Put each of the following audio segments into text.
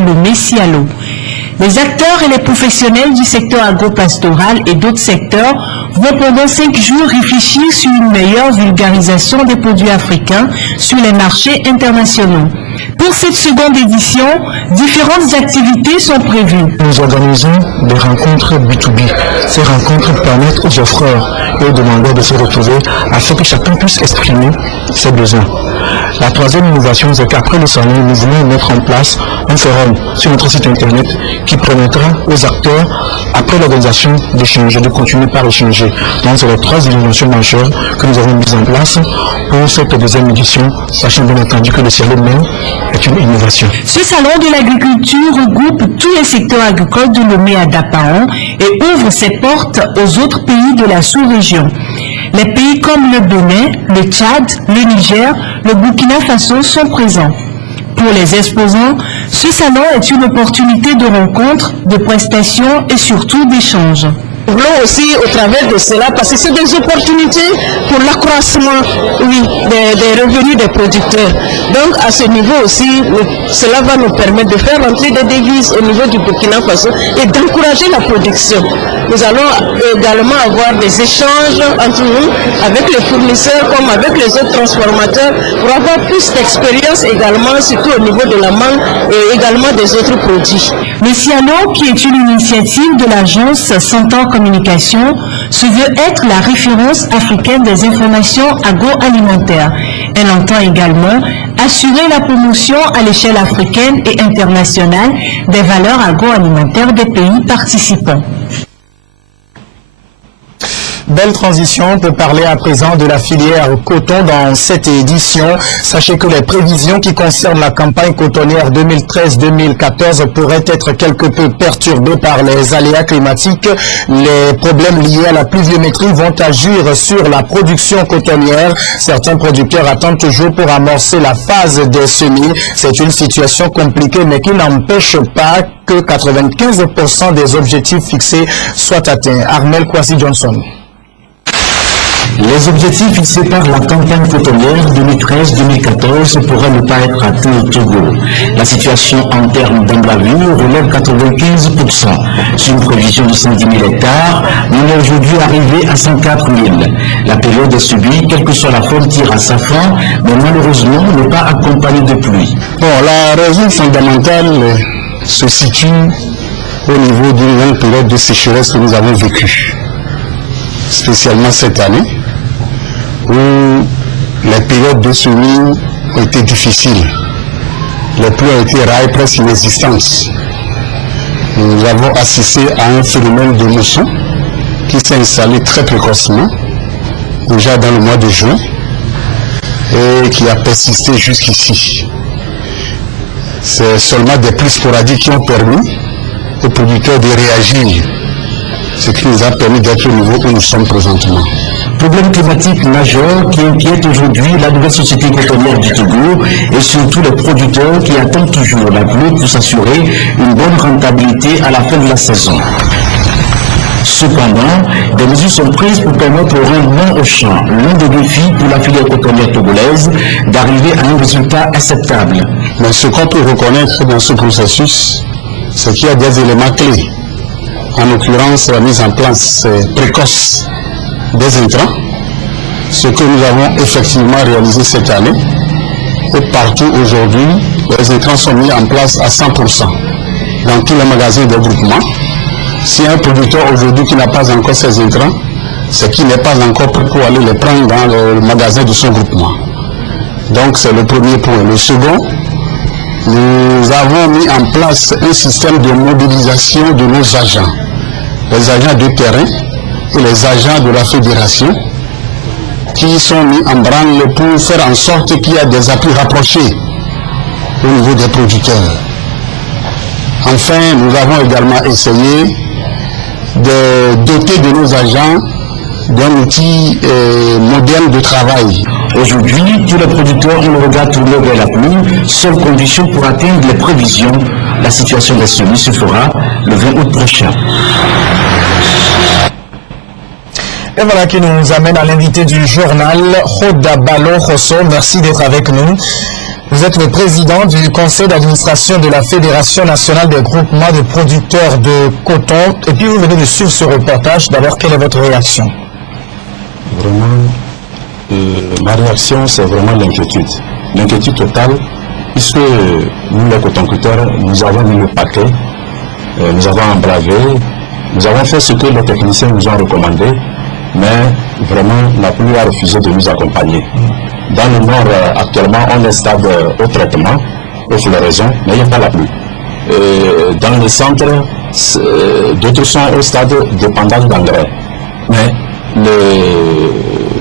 Lomé Sialo. Les acteurs et les professionnels du secteur agropastoral et d'autres secteurs vont pendant 5 jours réfléchir sur une meilleure vulgarisation des produits africains sur les marchés internationaux. Pour cette seconde édition, différentes activités sont prévues. Nous organisons des rencontres B2B. Ces rencontres permettent aux offreurs et aux demandeurs de se retrouver afin que chacun puisse exprimer ses besoins. La troisième innovation, c'est qu'après le salon, nous voulons mettre en place un forum sur notre site internet qui permettra aux acteurs, après l'organisation, d'échanger, de continuer par échanger. Donc, c'est les 3 innovations majeures que nous avons mises en place pour cette deuxième édition, sachant bien entendu que le Sialo même est une innovation. Ce salon de l'agriculture regroupe tous les secteurs agricoles de Lomé à Dapaon et ouvre ses portes aux autres pays de la sous-région. Les pays comme le Bénin, le Tchad, le Niger, le Burkina Faso sont présents. Pour les exposants, ce salon est une opportunité de rencontre, de prestations et surtout d'échanges. Nous voulons aussi au travers de cela, parce que c'est des opportunités pour l'accroissement des revenus des producteurs. Donc à ce niveau aussi, cela va nous permettre de faire entrer des devises au niveau du Burkina Faso et d'encourager la production. Nous allons également avoir des échanges entre nous avec les fournisseurs comme avec les autres transformateurs pour avoir plus d'expérience également, surtout au niveau de la mangue et également des autres produits. Le Sialo, qui est une initiative de l'agence Centaure Communication, se veut être la référence africaine des informations agroalimentaires. Elle entend également assurer la promotion à l'échelle africaine et internationale des valeurs agroalimentaires des pays participants. Belle transition pour parler à présent de la filière coton dans cette édition. Sachez que les prévisions qui concernent la campagne cotonnière 2013-2014 pourraient être quelque peu perturbées par les aléas climatiques. Les problèmes liés à la pluviométrie vont agir sur la production cotonnière. Certains producteurs attendent toujours pour amorcer la phase des semis. C'est une situation compliquée mais qui n'empêche pas que 95% des objectifs fixés soient atteints. Armel Kwasi-Johnson. Les objectifs fixés par la campagne cotonnière 2013-2014 pourraient ne pas être atteints au Togo. La situation en termes d'emblavure relève 95%. Sur une prévision de 110 000 hectares, on est aujourd'hui arrivé à 104 000. La période est subie, quelle que soit la forme, tire à sa fin, mais malheureusement n'est pas accompagnée de pluie. Bon, la raison fondamentale se situe au niveau d'une longue période de sécheresse que nous avons vécue, spécialement cette année, où les périodes de semis ont été difficiles. Les pluies ont été rares et presque inexistantes. Nous avons assisté à un phénomène de mousson qui s'est installé très précocement, déjà dans le mois de juin, et qui a persisté jusqu'ici. C'est seulement des pluies sporadiques qui ont permis aux producteurs de réagir, ce qui nous a permis d'être au niveau où nous sommes présentement. Problème climatique majeur qui inquiète aujourd'hui la nouvelle société cotonnière du Togo et surtout les producteurs qui attendent toujours la pluie pour s'assurer une bonne rentabilité à la fin de la saison. Cependant, des mesures sont prises pour permettre au rendement au champ, l'un des défis pour la filière cotonnière togolaise, d'arriver à un résultat acceptable. Mais ce qu'on peut reconnaître dans ce processus, c'est qu'il y a des éléments clés. En l'occurrence, la mise en place précoce des intrants, ce que nous avons effectivement réalisé cette année. Et partout aujourd'hui, les intrants sont mis en place à 100% dans tous les magasins de groupement. Si un producteur aujourd'hui qui n'a pas encore ses intrants, c'est qu'il n'est pas encore prêt pour aller les prendre dans le magasin de son groupement. Donc c'est le premier point. Le second, nous avons mis en place un système de mobilisation de nos agents, les agents de terrain et les agents de la fédération qui sont mis en branle pour faire en sorte qu'il y ait des appuis rapprochés au niveau des producteurs. Enfin, nous avons également essayé de doter de nos agents d'un outil moderne de travail. Aujourd'hui, tous les producteurs ont le regard tourné vers la pluie, seule condition pour atteindre les prévisions. La situation des semis se fera le 20 août prochain. Et voilà qui nous amène à l'invité du journal, Hoda Balo Rosso. Merci d'être avec nous. Vous êtes le président du conseil d'administration de la Fédération nationale des groupements de producteurs de coton. Et puis vous venez de suivre ce reportage. D'abord, quelle est votre réaction? Vraiment, ma réaction, c'est vraiment l'inquiétude. L'inquiétude totale, puisque nous, les cotonculteurs, nous avons mis le paquet, nous avons embravé, nous avons fait ce que les techniciens nous ont recommandé, mais vraiment, la pluie a refusé de nous accompagner. Dans le nord, actuellement, on est stable au traitement, aux floraisons, mais il n'y a pas la pluie. Dans le centre, d'autres sont au stade dépendant d'engrais. Mais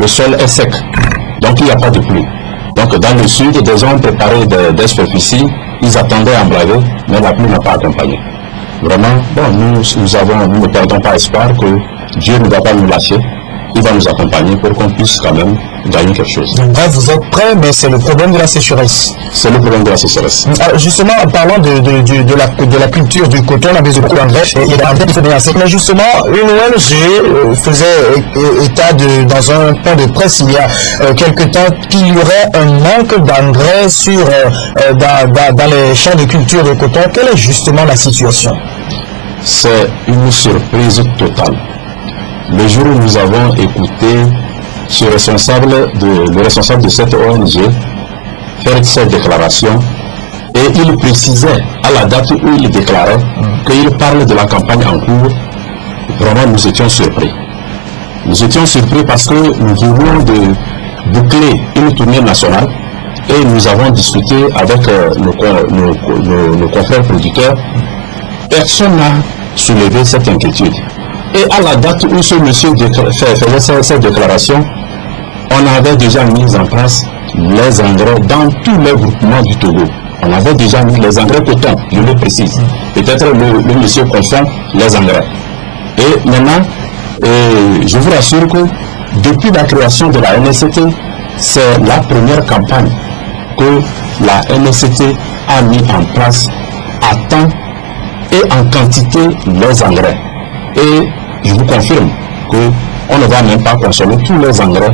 le sol est sec, donc il n'y a pas de pluie. Donc dans le sud, des gens ont préparé des superficies, ils attendaient à embraver, mais la pluie n'a pas accompagné. Vraiment, bon, nous ne perdons pas espoir que Dieu ne va pas nous lâcher. Il va nous accompagner pour qu'on puisse quand même gagner quelque chose. Donc, bref, vous êtes prêts, mais c'est le problème de la sécheresse. C'est le problème de la sécheresse. Justement, en parlant de la culture du coton, on a besoin beaucoup d'engrais, et il y a des engrais bien sec. Mais justement, une ONG faisait état dans un point de presse il y a quelque temps qu'il y aurait un manque d'engrais dans les champs de culture de coton. Quelle est justement la situation? C'est une surprise totale. Le jour où nous avons écouté le responsable de cette ONG faire cette déclaration, et il précisait à la date où il déclarait qu'il parle de la campagne en cours, vraiment nous étions surpris. Nous étions surpris parce que nous venions de boucler une tournée nationale et nous avons discuté avec nos confrères producteurs. Personne n'a soulevé cette inquiétude. Et à la date où ce monsieur faisait cette déclaration, on avait déjà mis en place les engrais dans tous les groupements du Togo. On avait déjà mis les engrais coton, je le précise. Peut-être le monsieur confond les engrais. Et maintenant, je vous rassure que depuis la création de la NSCT, c'est la première campagne que la NSCT a mis en place à temps et en quantité les engrais. Et je vous confirme qu'on ne va même pas consommer tous les engrais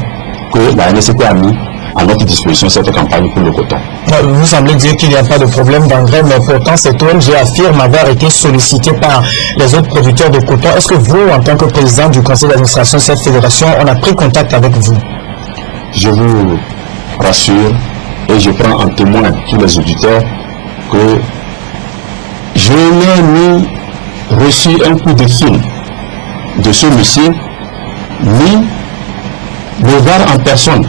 que la NSCT a mis à notre disposition cette campagne pour le coton. Vous semblez dire qu'il n'y a pas de problème d'engrais, mais pourtant cette ONG affirme avoir été sollicitée par les autres producteurs de coton. Est-ce que vous, en tant que président du conseil d'administration de cette fédération, on a pris contact avec vous? Je vous rassure et je prends en témoin tous les auditeurs que je n'ai ni reçu un coup de fil de ce monsieur, ni le voir en personne.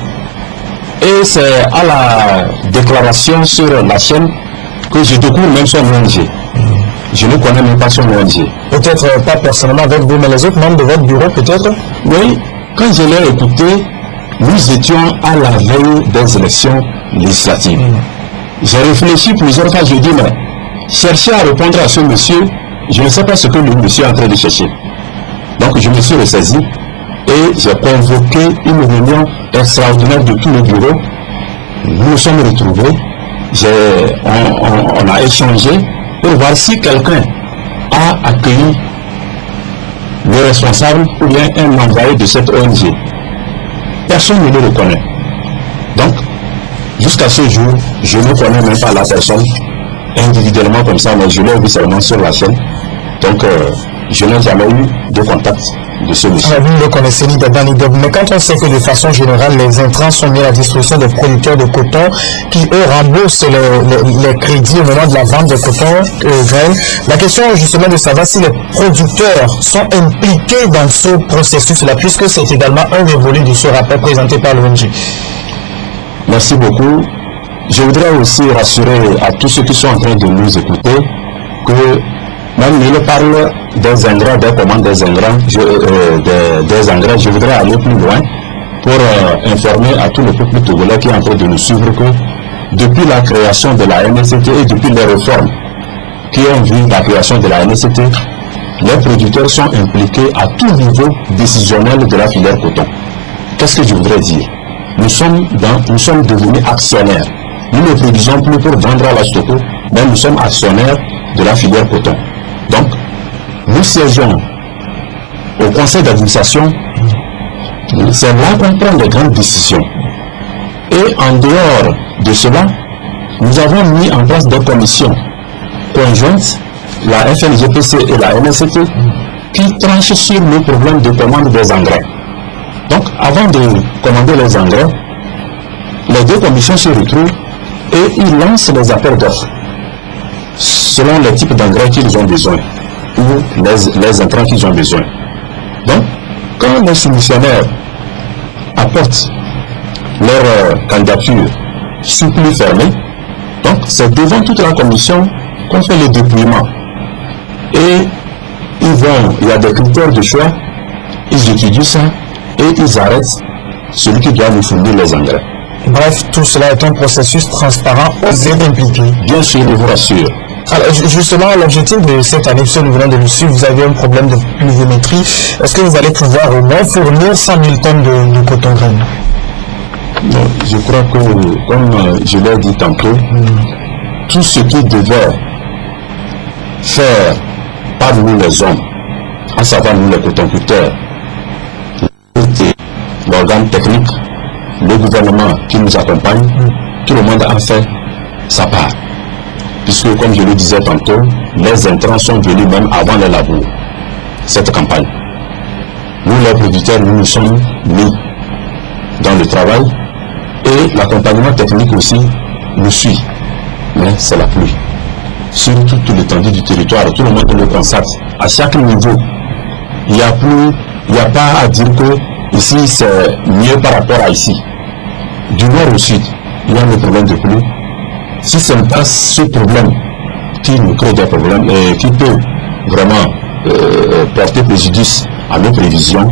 Et c'est à la déclaration sur la chaîne que je découvre même son ONG. Je ne connais même pas son ONG. Peut-être pas personnellement avec vous, mais les autres membres de votre bureau peut-être? Oui, quand je l'ai écouté, nous étions à la veille des élections législatives. J'ai réfléchi plusieurs fois, je dis, mais chercher à répondre à ce monsieur, je ne sais pas ce que le monsieur est en train de chercher. Donc je me suis ressaisi et j'ai convoqué une réunion extraordinaire de tous les bureaux. Nous nous sommes retrouvés, on a échangé pour voir si quelqu'un a accueilli le responsable ou bien un envoyé de cette ONG. Personne ne le reconnaît. Donc, jusqu'à ce jour, je ne connais même pas la personne individuellement comme ça, mais je l'ai vu seulement sur la chaîne. Donc, je n'ai jamais eu de contact de ce monsieur. Vous ne le connaissez ni d'Adam ni d'Ob, mais quand on sait que de façon générale, les intrants sont mis à la disposition des producteurs de coton qui, eux, remboursent les crédits au moment de la vente de coton graines, la question justement de savoir si les producteurs sont impliqués dans ce processus-là, puisque c'est également un des volets de ce rapport présenté par l'ONG. Merci beaucoup. Je voudrais aussi rassurer à tous ceux qui sont en train de nous écouter que même il parle des engrais, des commandes des engrais, je voudrais aller plus loin pour informer à tout le peuple togolais qui est en train de nous suivre que depuis la création de la NSCT et depuis les réformes qui ont vu la création de la NSCT, les producteurs sont impliqués à tout niveau décisionnel de la filière coton. Qu'est-ce que je voudrais dire? Nous sommes devenus actionnaires. Nous ne produisons plus pour vendre à la Stoco, mais nous sommes actionnaires de la filière coton. Donc, nous siégeons au conseil d'administration, c'est là qu'on prend les grandes décisions. Et en dehors de cela, nous avons mis en place des commissions conjointes, la FNGPC et la NSCT, qui tranchent sur le problème de commande des engrais. Donc, avant de commander les engrais, les deux commissions se retrouvent et ils lancent les appels d'offres selon les types d'engrais qu'ils ont besoin ou les intrants qu'ils ont besoin. Donc, quand les soumissionnaires apportent leur candidature sous pli fermé, donc c'est devant toute la commission qu'on fait le dépouillement. Et il y a des critères de choix, ils étudient ça et ils arrêtent celui qui doit nous fournir les engrais. Bref, tout cela est un processus transparent et impliqué. Bien sûr, je vous rassure. Alors, justement, l'objectif de cette année, puisque nous venons de le suivre, vous avez un problème de pluviométrie. Est-ce que vous allez pouvoir au moins fournir 100 000 tonnes de coton graine? Non, je crois que, comme je l'ai dit tantôt, tout ce qui devait faire par nous les hommes, à savoir nous les cotonculteurs, l'organe technique, le gouvernement qui nous accompagne, tout le monde a fait sa part. Puisque, comme je le disais tantôt, les intrants sont venus même avant les labours, cette campagne. Nous, les producteurs, nous sommes mis dans le travail et l'accompagnement technique aussi nous suit. Mais c'est la pluie. Sur toute l'étendue du territoire, tout le monde le constate. À chaque niveau, il n'y a pas à dire que ici c'est mieux par rapport à ici. Du nord au sud, il y a le problème de pluie. Si ce n'est pas ce problème qui nous crée des problèmes et qui peut vraiment porter préjudice à nos prévisions,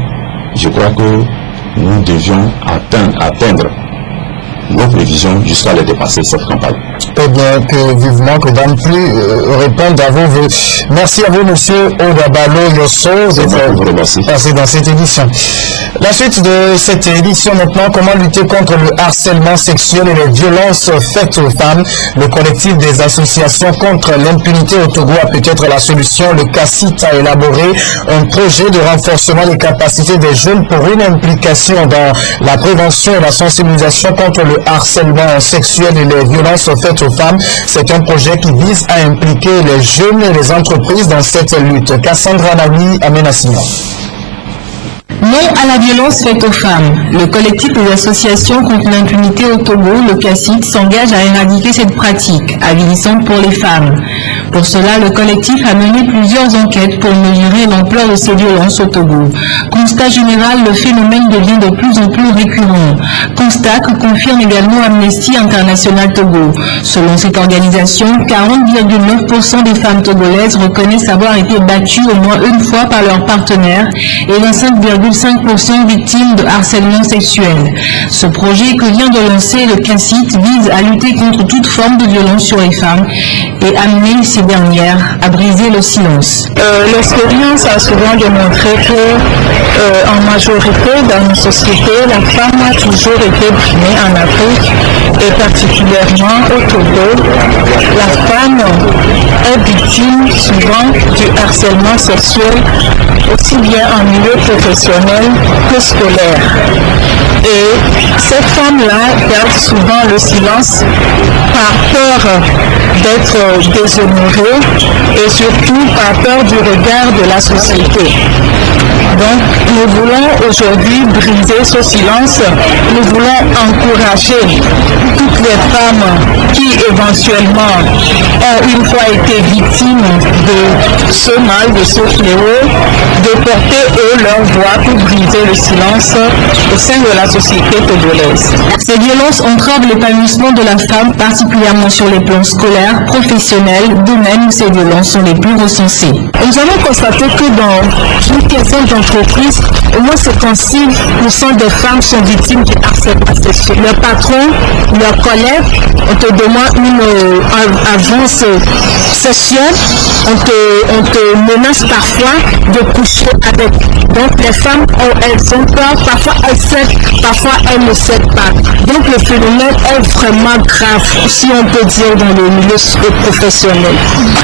je crois que nous devions atteindre nos prévisions jusqu'à les dépasser cette campagne. Eh bien, que vivement que Dame Pluie réponde à vos vœux. Merci à vous, monsieur Odabalo Yosso, d'être passé dans cette édition. La suite de cette édition maintenant, comment lutter contre le harcèlement sexuel et les violences faites aux femmes. Le collectif des associations contre l'impunité au Togo a peut-être la solution. Le CACIT a élaboré un projet de renforcement des capacités des jeunes pour une implication dans la prévention et la sensibilisation contre le harcèlement sexuel et les violences faites aux femmes. C'est un projet qui vise à impliquer les jeunes et les entreprises dans cette lutte. Cassandra Naoui Amenassina. Non à la violence faite aux femmes. Le collectif des associations contre l'impunité au Togo, le CACIT, s'engage à éradiquer cette pratique, avilissante pour les femmes. Pour cela, le collectif a mené plusieurs enquêtes pour mesurer l'ampleur de ces violences au Togo. Constat général, le phénomène devient de plus en plus récurrent. Constat que confirme également Amnesty International Togo. Selon cette organisation, 40,9% des femmes togolaises reconnaissent avoir été battues au moins une fois par leur partenaire et 25,5% victimes de harcèlement sexuel. Ce projet que vient de lancer le CACIT vise à lutter contre toute forme de violence sur les femmes et amener ces dernières à briser le silence. L'expérience a souvent démontré que, en majorité dans nos sociétés, la femme a toujours été brimée en Afrique et particulièrement au Togo. La femme est victime souvent du harcèlement sexuel aussi bien en milieu professionnel que scolaire. Et ces femmes-là gardent souvent le silence par peur d'être déshonorées et surtout par peur du regard de la société. Donc, nous voulons aujourd'hui briser ce silence. Nous voulons encourager toutes les femmes qui éventuellement ont une fois été victimes de ce mal, de ce fléau, de porter eux leur voix pour briser le silence au sein de la société togolaise. Ces violences entravent l'épanouissement de la femme, particulièrement sur les plans scolaires, professionnels, domaines où ces violences sont les plus recensées. Nous avons constaté que dans une quinzaine d'entreprises, au moins 56% des femmes sont victimes du harcèlement sexuel. Leurs patrons, leurs collègues, on te demande une avance sexuelle, on on te menace parfois de coucher avec. Donc les femmes, elles ont peur, parfois elles cèdent, parfois elles ne cèdent pas. Donc le phénomène est vraiment grave, si on peut dire, dans le milieu professionnel.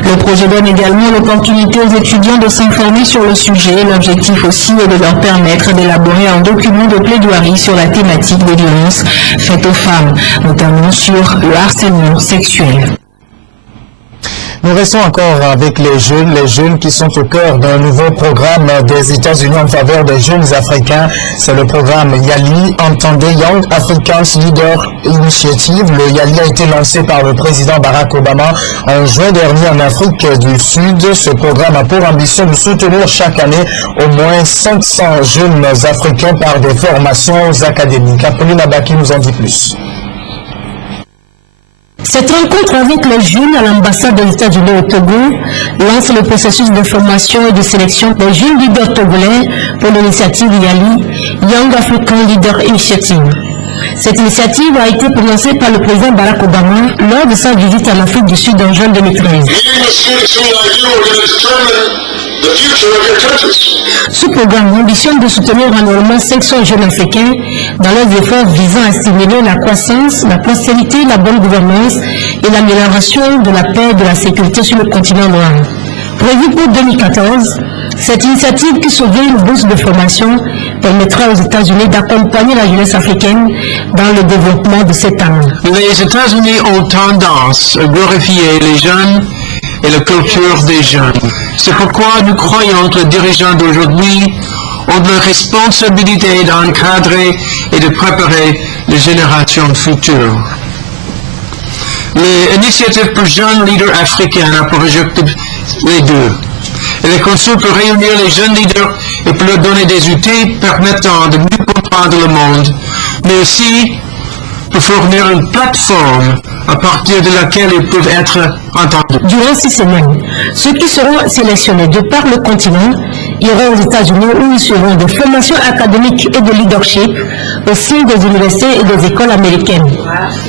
Le projet donne également l'opportunité aux étudiants de s'informer sur le sujet. L'objectif aussi est de leur permettre d'élaborer un document de plaidoirie sur la thématique des violences faites aux femmes, notamment sur le harcèlement sexuel. Nous restons encore avec les jeunes qui sont au cœur d'un nouveau programme des États-Unis en faveur des jeunes africains. C'est le programme YALI, entendez Young Africans Leader Initiative. Le YALI a été lancé par le président Barack Obama en juin dernier en Afrique du Sud. Ce programme a pour ambition de soutenir chaque année au moins 500 jeunes africains par des formations académiques. Apolline Abaki nous en dit plus. Cette rencontre avec les jeunes à l'ambassade des États-Unis au Togo lance le processus de formation et de sélection des jeunes leaders togolais pour l'initiative YALI, Young African Leader Initiative. Cette initiative a été prononcée par le président Barack Obama lors de sa visite en Afrique du Sud en juin 2013. Ce programme ambitionne de soutenir annuellement 500 jeunes africains dans leurs efforts visant à stimuler la croissance, la prospérité, la bonne gouvernance et l'amélioration de la paix et de la sécurité sur le continent noir. Prévue pour 2014, cette initiative qui s'ouvre une bourse de formation permettra aux États-Unis d'accompagner la jeunesse africaine dans le développement de cet art. Les États-Unis ont tendance à glorifier les jeunes et la culture des jeunes. C'est pourquoi nous croyons que les dirigeants d'aujourd'hui ont la responsabilité d'encadrer et de préparer les générations futures. L'initiative pour jeunes leaders africains a pour objectif les deux. Elle est conçue pour réunir les jeunes leaders et pour leur donner des outils permettant de mieux comprendre le monde, mais aussi pour fournir une plateforme à partir de laquelle ils peuvent être entendus. Durant 6 semaines, ceux qui seront sélectionnés de par le continent iront aux États-Unis où ils suivront des formations académiques et de leadership au sein des universités et des écoles américaines.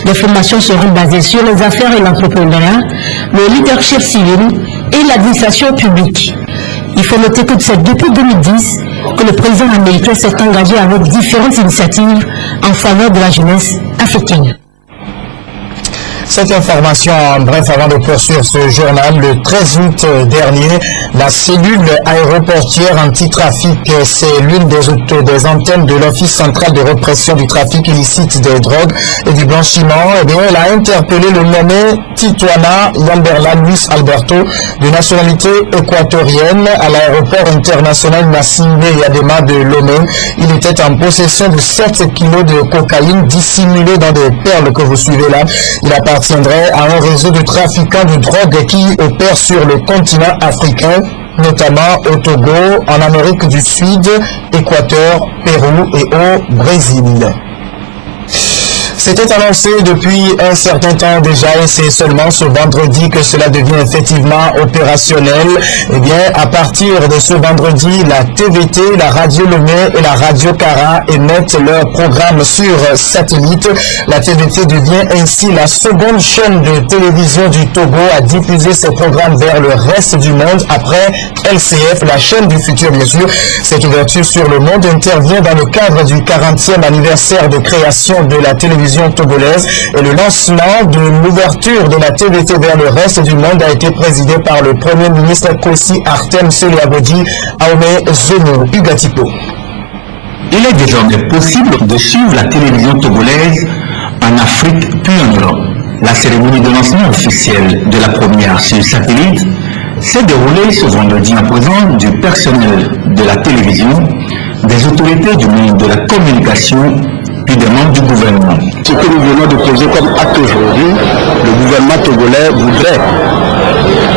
Les formations seront basées sur les affaires et l'entrepreneuriat, le leadership civil et l'administration publique. Il faut noter que c'est depuis 2010 que le président américain s'est engagé avec différentes initiatives en faveur de la jeunesse africaine. Cette information en bref avant de poursuivre ce journal. Le 13 août dernier, la cellule aéroportière anti-trafic, c'est l'une des antennes de l'Office central de répression du trafic illicite des drogues et du blanchiment. Eh bien, elle a interpellé le nommé Tituana Yamberla Luis Alberto, de nationalité équatorienne, à l'aéroport international Nassine Yadema de Lomé. Il était en possession de 7 kilos de cocaïne dissimulée dans des perles que vous suivez là. Il appartiendrait à un réseau de trafiquants de drogue qui opère sur le continent africain, notamment au Togo, en Amérique du Sud, Équateur, Pérou et au Brésil. C'était annoncé depuis un certain temps déjà et c'est seulement ce vendredi que cela devient effectivement opérationnel. Eh bien, à partir de ce vendredi, la TVT, la Radio Lomé et la Radio Cara émettent leur programme sur satellite. La TVT devient ainsi la seconde chaîne de télévision du Togo à diffuser ses programmes vers le reste du monde après LCF, la chaîne du futur bien sûr. Cette ouverture sur le monde intervient dans le cadre du 40e anniversaire de création de la télévision togolaise et le lancement de l'ouverture de la TVT vers le reste du monde a été présidé par le Premier ministre Kossi Artem Seliabodi Aome Zono Ugatipo. Il est désormais possible de suivre la télévision togolaise en Afrique puis en Europe. La cérémonie de lancement officielle de la première sur satellite s'est déroulée ce vendredi en présence du personnel de la télévision, des autorités du monde de la communication puis des membres du gouvernement. Ce que nous venons de poser comme acte aujourd'hui, le gouvernement togolais voudrait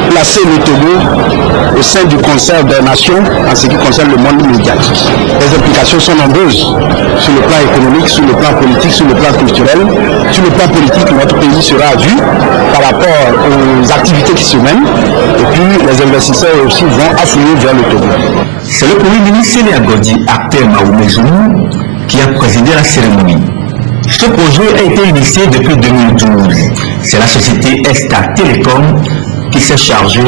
placer le Togo au sein du concert des nations en ce qui concerne le monde médiatique. Les implications sont nombreuses sur le plan économique, sur le plan politique, sur le plan culturel. Sur le plan politique, notre pays sera vu par rapport aux activités qui se mènent et puis les investisseurs aussi vont affluer vers le Togo. C'est le Premier ministre Seliabodi Artem Aome Zono qui a présidé la cérémonie. Ce projet a été initié depuis 2012. C'est la société Esta Telecom qui s'est chargée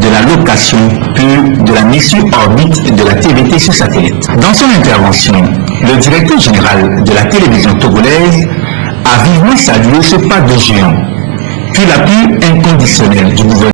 de la location puis de la mise sur orbite de la TVT sur satellite. Dans son intervention, le directeur général de la télévision togolaise a vivement salué ce pas de géant, puis l'appui inconditionnel du gouvernement